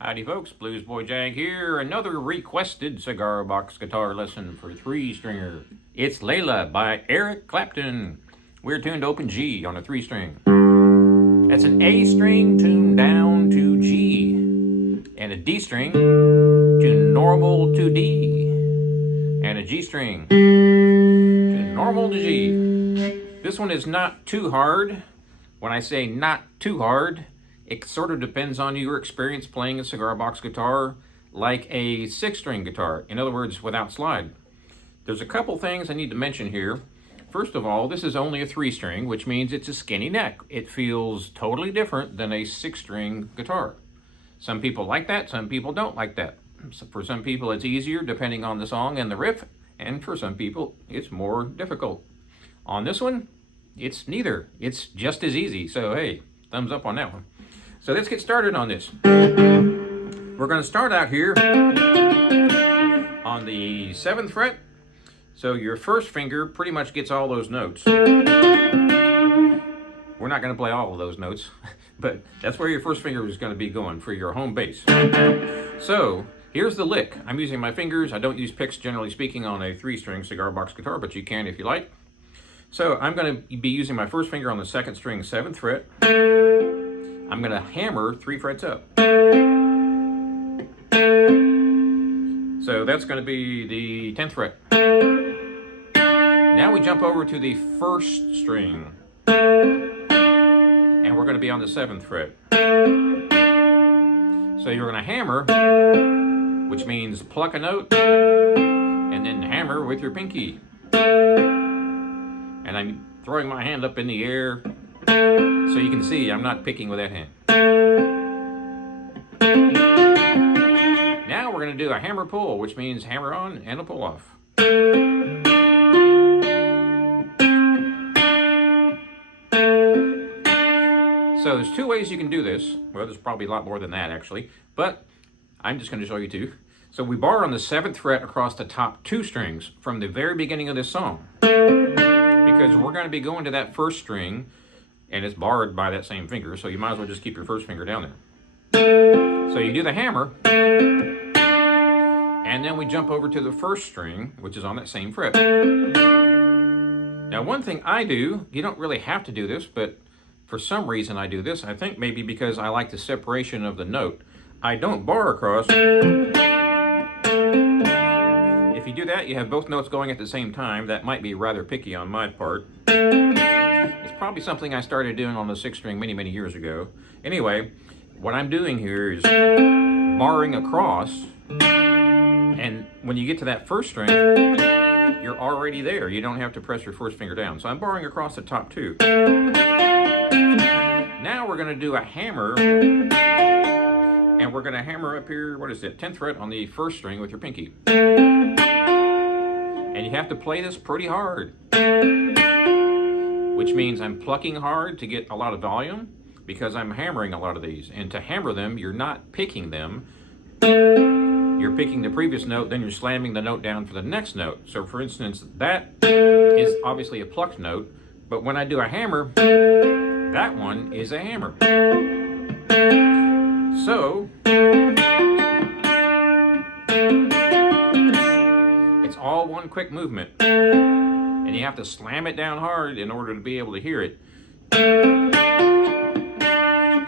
Howdy folks, Bluesboyjag here, another requested cigar box guitar lesson for 3-stringer. It's Layla by Eric Clapton. We're tuned to open G on a 3-string. That's an A string tuned down to G, and a D string tuned normal to D, and a G string tuned normal to G. This one is not too hard. When I say not too hard, it sort of depends on your experience playing a cigar box guitar like a 6-string guitar. In other words, without slide. There's a couple things I need to mention here. First of all, this is only a 3-string, which means it's a skinny neck. It feels totally different than a 6-string guitar. Some people like that, some people don't like that. So for some people it's easier depending on the song and the riff, and for some people it's more difficult. On this one, it's neither. It's just as easy, so hey, thumbs up on that one. So let's get started on this. We're going to start out here on the 7th fret. So your first finger pretty much gets all those notes. We're not going to play all of those notes, but that's where your first finger is going to be going for your home base. So here's the lick. I'm using my fingers. I don't use picks generally speaking on a 3-string cigar box guitar, but you can if you like. So I'm going to be using my first finger on the 2nd string, 7th fret. I'm going to hammer 3 frets up. So that's going to be the 10th fret. Now we jump over to the 1st string. And we're going to be on the 7th fret. So you're going to hammer, which means pluck a note, and then hammer with your pinky. And I'm throwing my hand up in the air, so you can see I'm not picking with that hand. Now we're going to do a hammer pull, which means hammer on and a pull off. So there's 2 ways you can do this. Well, there's probably a lot more than that actually, but I'm just going to show you 2. So we bar on the 7th fret across the top 2 strings from the very beginning of this song, because we're going to be going to that 1st string, and it's barred by that same finger, so you might as well just keep your 1st finger down there. So you do the hammer, and then we jump over to the 1st string, which is on that same fret. Now one thing I do, you don't really have to do this, but for some reason I do this. I think maybe because I like the separation of the note. I don't bar across. If you do that, you have both notes going at the same time. That might be rather picky on my part. It's probably something I started doing on the 6-string many, many years ago. Anyway, what I'm doing here is barring across, and when you get to that 1st string, you're already there. You don't have to press your 1st finger down. So I'm barring across the top 2. Now we're going to do a hammer, and we're going to hammer up here, what is it, 10th fret on the 1st string with your pinky. And you have to play this pretty hard, which means I'm plucking hard to get a lot of volume, because I'm hammering a lot of these. And to hammer them, you're not picking them. You're picking the previous note, then you're slamming the note down for the next note. So for instance, that is obviously a plucked note, but when I do a hammer, that one is a hammer. So it's all one quick movement, and you have to slam it down hard in order to be able to hear it.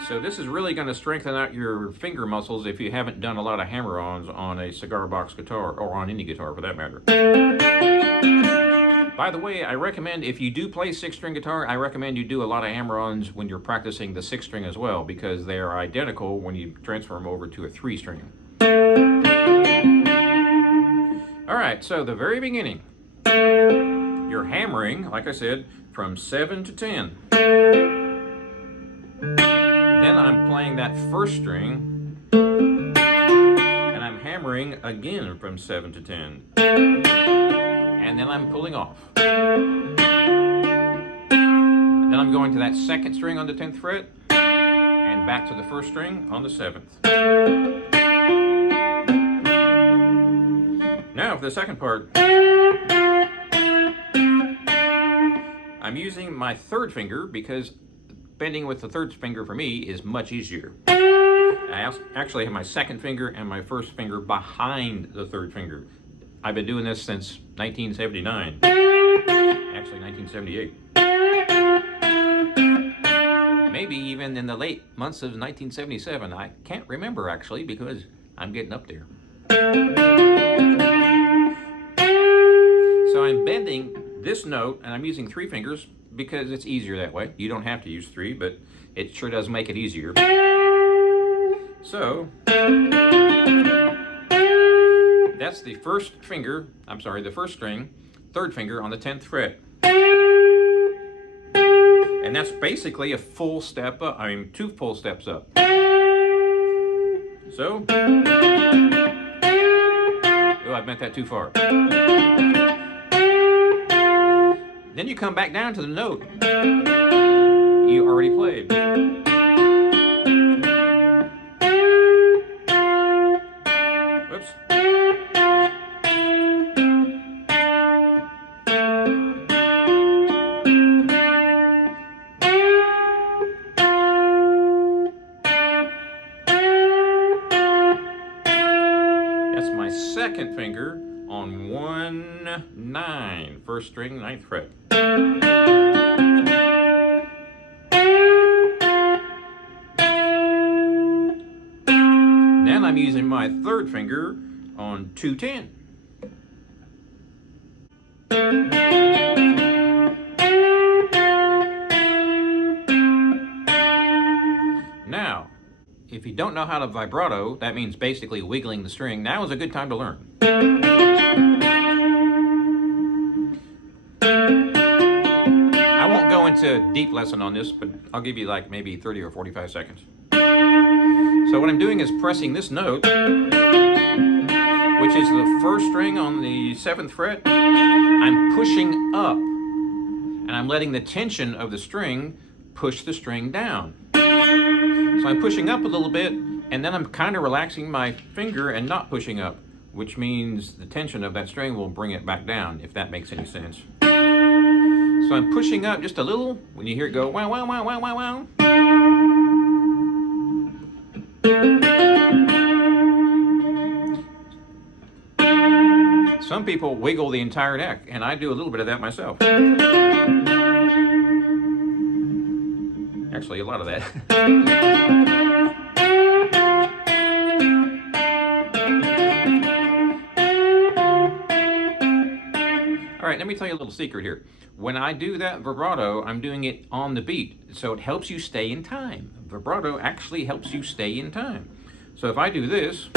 So this is really going to strengthen out your finger muscles if you haven't done a lot of hammer-ons on a cigar box guitar, or on any guitar for that matter. By the way, I recommend, if you do play 6-string guitar, I recommend you do a lot of hammer-ons when you're practicing the 6-string as well, because they are identical when you transfer them over to a 3-string. Alright, so the very beginning, you're hammering, like I said, from 7 to 10. Then I'm playing that 1st string, and I'm hammering again from 7 to 10. And then I'm pulling off. Then I'm going to that 2nd string on the 10th fret, and back to the 1st string on the 7th. Now for the second part, I'm using my 3rd finger because bending with the 3rd finger for me is much easier. I actually have my second finger and my first finger behind the third finger. I've been doing this since 1979, actually 1978. Maybe even in the late months of 1977. I can't remember actually because I'm getting up there. So I'm bending this note and I'm using 3 fingers because it's easier that way. You don't have to use 3, but it sure does make it easier. So that's the first finger, the first string, third finger on the 10th fret. And that's basically a full step up, 2 full steps up. So, oh, I bent that too far. Then you come back down to the note you already played. Whoops. That's my second finger on 1-9, first string, 9th fret. Then I'm using my third finger on 2-10. Now, if you don't know how to vibrato, that means basically wiggling the string. Now is a good time to learn. I won't go into a deep lesson on this, but I'll give you like maybe 30 or 45 seconds. So what I'm doing is pressing this note, which is the first string on the 7th fret. I'm pushing up, and I'm letting the tension of the string push the string down. So I'm pushing up a little bit, and then I'm kind of relaxing my finger and not pushing up, which means the tension of that string will bring it back down, if that makes any sense. So I'm pushing up just a little when you hear it go wow, wow, wow, wow, wow, wow. Some people wiggle the entire neck, and I do a little bit of that myself. Actually, a lot of that. All right, let me tell you a little secret here. When I do that vibrato, I'm doing it on the beat, so it helps you stay in time. Vibrato actually helps you stay in time. So if I do this,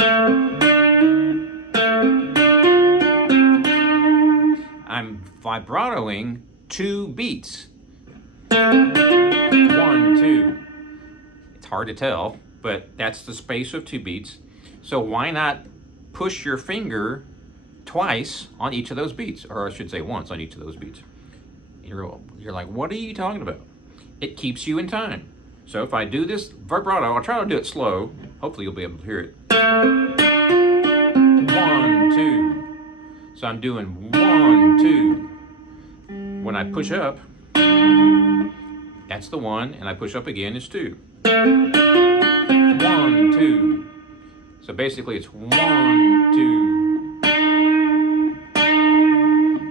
I'm vibratoing 2 beats. 1, 2. It's hard to tell, but that's the space of 2 beats. So why not push your finger twice on each of those beats, or I should say once on each of those beats. You're like, what are you talking about? It keeps you in time. So if I do this vibrato, I'll try to do it slow. Hopefully you'll be able to hear it. 1, 2. So I'm doing 1, 2. When I push up, that's the 1, and I push up again, it's 2. 1, 2. So basically it's 1, 2.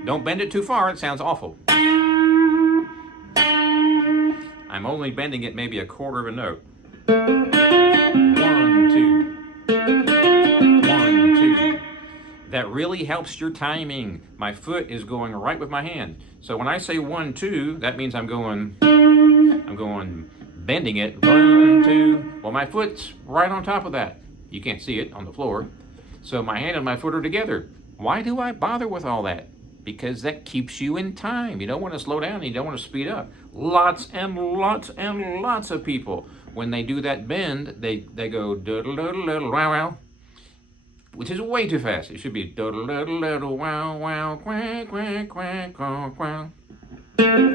Don't bend it too far, it sounds awful. I'm only bending it maybe a quarter of a note. 1, 2. 1, 2. That really helps your timing. My foot is going right with my hand. So when I say 1, 2, that means I'm going bending it. 1, 2. Well, my foot's right on top of that. You can't see it on the floor. So my hand and my foot are together. Why do I bother with all that? Because that keeps you in time. You don't want to slow down and you don't want to speed up. Lots and lots and lots of people, when they do that bend, they go doodle-doodle-doodle, wow, which is way too fast. It should be doodle-doodle-doodle, wow, wow, quack, quack, quack, quack, quack. 1,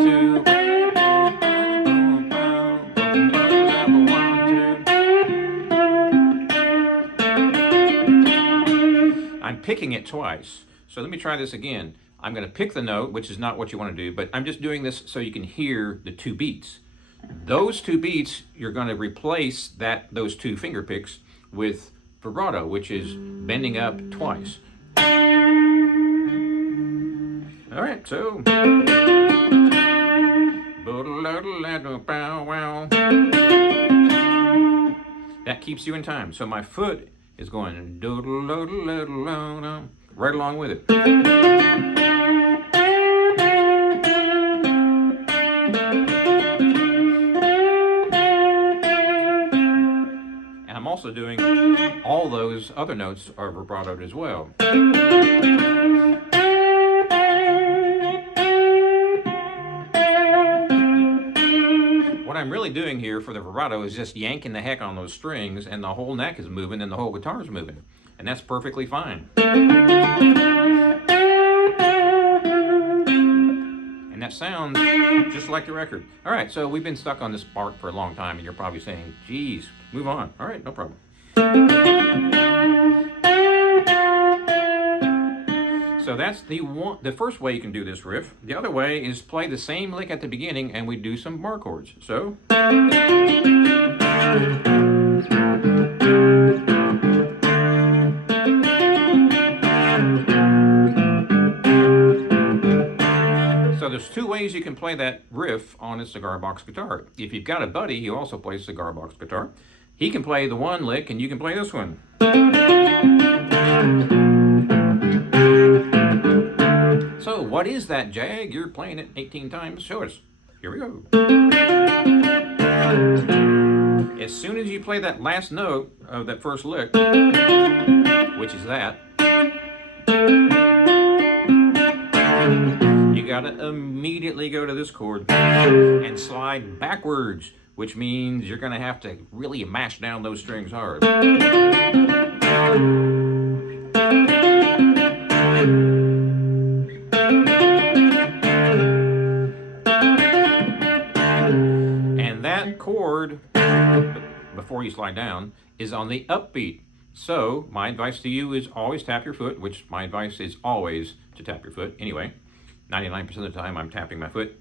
2. I'm picking it twice. So let me try this again. I'm going to pick the note, which is not what you want to do, but I'm just doing this so you can hear the 2 beats. Those two beats, you're going to replace those two finger picks with vibrato, which is bending up twice. All right, so. That keeps you in time. So my foot is going right along with it. And I'm also doing all those other notes are vibratoed as well. What I'm really doing here for the vibrato is just yanking the heck on those strings, and the whole neck is moving and the whole guitar is moving. And that's perfectly fine. And that sounds just like the record. All right, so we've been stuck on this part for a long time, and you're probably saying, geez, move on. All right, no problem. So that's the first way you can do this riff. The other way is play the same lick at the beginning and we do some bar chords. So there's two ways you can play that riff on a cigar box guitar. If you've got a buddy who also plays cigar box guitar, he can play the one lick and you can play this one. So what is that, Jag? You're playing it 18 times. Show us. Here we go. As soon as you play that last note of that first lick, which is that, you gotta immediately go to this chord and slide backwards, which means you're gonna have to really mash down those strings hard. And that chord, before you slide down, is on the upbeat. So my advice to you is always tap your foot, which my advice is always to tap your foot. Anyway, 99% of the time I'm tapping my foot.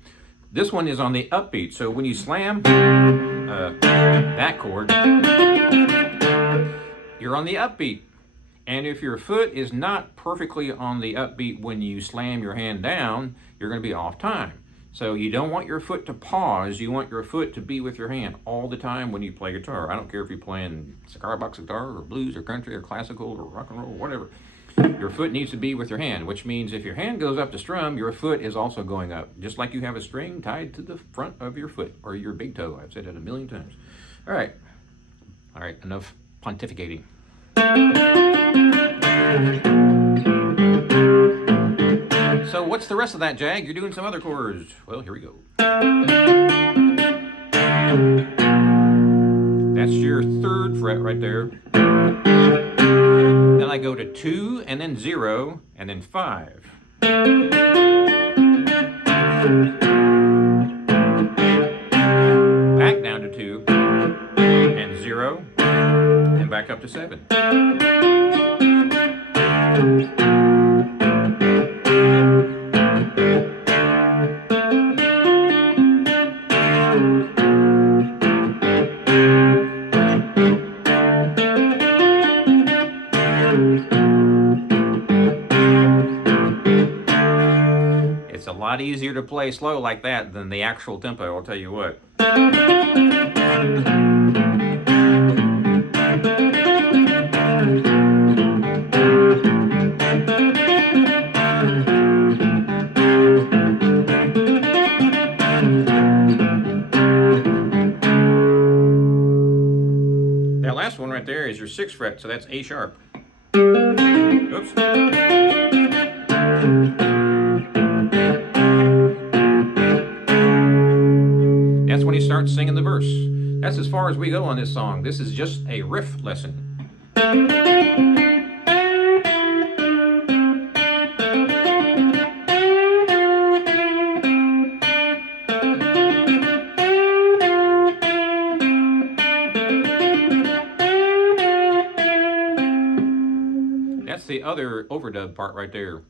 This one is on the upbeat. So when you slam that chord, you're on the upbeat. And if your foot is not perfectly on the upbeat when you slam your hand down, you're going to be off time. So you don't want your foot to pause. You want your foot to be with your hand all the time when you play guitar. I don't care if you're playing cigar box guitar or blues or country or classical or rock and roll, whatever. Your foot needs to be with your hand, which means if your hand goes up to strum, your foot is also going up, just like you have a string tied to the front of your foot or your big toe. I've said it a million times. All right, enough pontificating. So what's the rest of that, Jag? You're doing some other chords. Well, here we go. That's your third fret right there. Then I go to 2 and then 0 and then 5. Back down to 2 and 0 and back up to 7. It's a lot easier to play slow like that than the actual tempo, I'll tell you what. That last one right there is your 6th fret, so that's A sharp. Oops. That's when he starts singing the verse. That's as far as we go on this song. This is just a riff lesson. That's the other overdub part right there.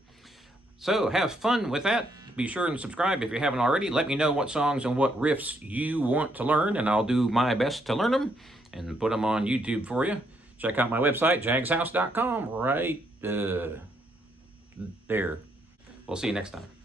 So have fun with that. Be sure and subscribe if you haven't already. Let me know what songs and what riffs you want to learn, and I'll do my best to learn them and put them on YouTube for you. Check out my website, jagshouse.com, right there. We'll see you next time.